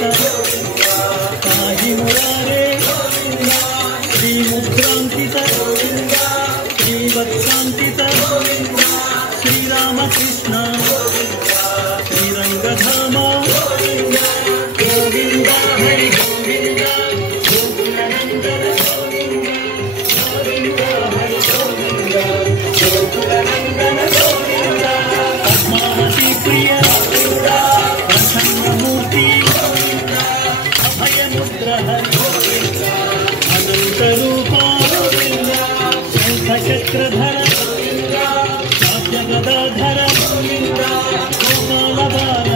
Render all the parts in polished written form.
रक्षक साई मुरारे श्रीमुद्रांकित श्रीवत्सांकित श्रीरामकृष्ण श्रीरंगधाम गोविंद हरि गोविंद गोकुलानंदन गोविंद हरि गोविंद गोकुलानंदन गोविंद पद्मावती प्रिय प्रसन्नमूर्ति अभयमुद्र हरि अनंत रूप शंखचक्रधर गदाधर गोपालबाल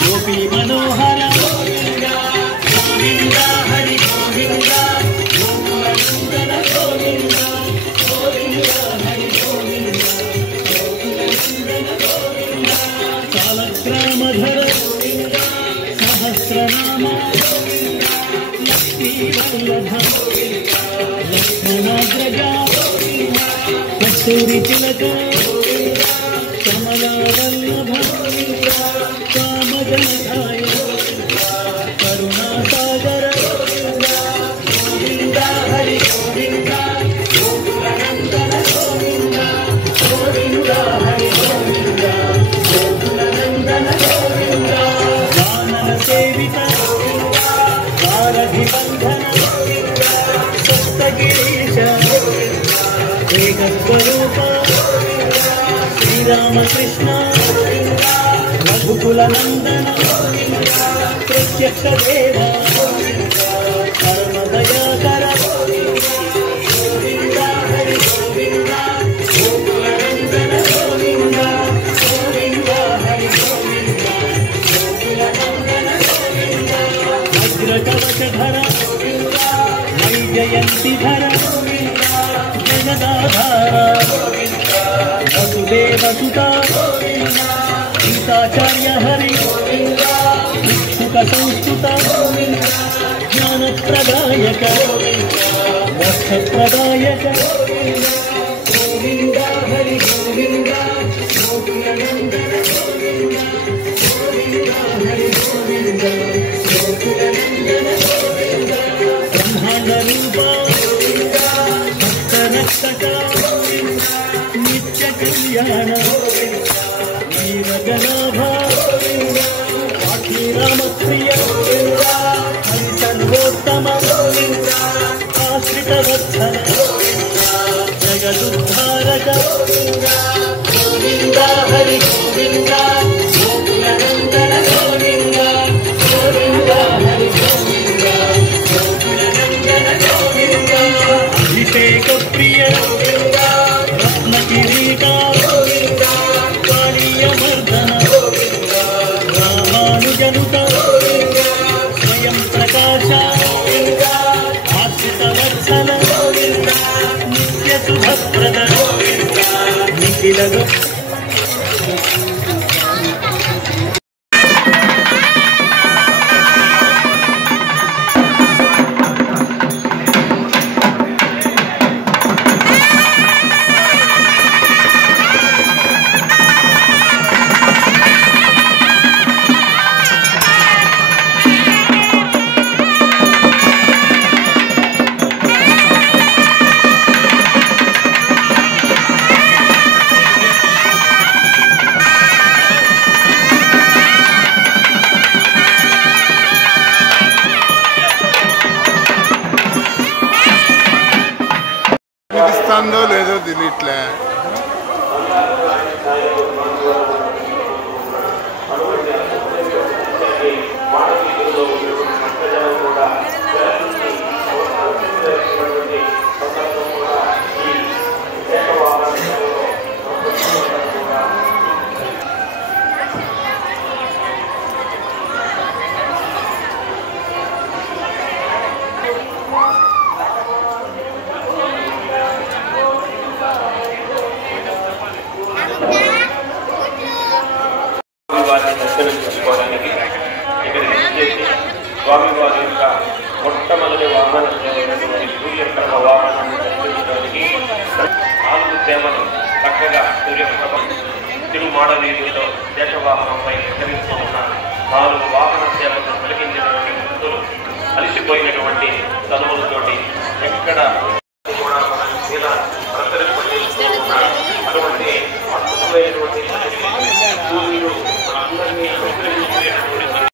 गोपी मनोहर गोविंद हरि गोविंद गोकुलानंदन गोविंद गोविंद हरि गोविंद गोकुलानंदन गोविंद कालग्रामधर सहस्रनाम लक्ष्मीवल्लभ लक्ष्मणाग्रजा कस्तूरी तिलक कमलावल्लभ कामजनकाय करुणासागर गोविंद हरि गोविंद गोकुलानंदन गोविंद गोविंद हरि गोविंद गोकुलानंदन गोविंद वानर सेवित वारधिबंधन सप्तगिरीश एकस्वरूप श्रीरामकृष्ण रघुकुलनंदन प्रत्यक्ष देव परमदयाकर गोविंद हरि गोविंद गोकुलानंदन गोविंद गोविंद हरि गोविंद गोकुलानंदन गोविंद वज्रकवचधर वैजयन्तिधर जगदाधार वसुदेवसुता गीताचार्य हरि भिक्षुक संस्तुत ज्ञानप्रदायक मोक्षप्रदायक गोविंद हरि गोविंद गोकुलानंदन गोविंद गोविंद हरि गोविंद गोकुलानंदन गोविंद ब्रह्मांड रूप रक्षक नित्य कल्याण वीरजनाभ रामप्रिय हरि सर्वोत्तम आश्रितवत्सल जगदुद्धारक गोविंद हरि गोविंद गोकुलानंदन गोविंद गोविंद हरि गोविंद गोकुलानंदन गोविंद अभिषेक प्रिय रत्न किरीटा कालीयमर्दन रामानुजनुत स्वयं प्रकाश आश्रितवत्सल नित्य शुभप्रद निखिल వినిపిస్తుందో లేదో తెలియట్లే. స్వామివారి యొక్క మొట్టమొదటి వాహనం సూర్యప్రభ వాహనాన్ని దర్శించడానికి 4 సేవలు చక్కగా సూర్యప్రభ తిరుమాడవీధిలో దేశవాహనంపై విస్తరిస్తూ ఉన్న నాలుగు వాహన సేవలు కలిగించినటువంటి భక్తులు అలిసిపోయినటువంటి తనువులతోటి ఎక్కడ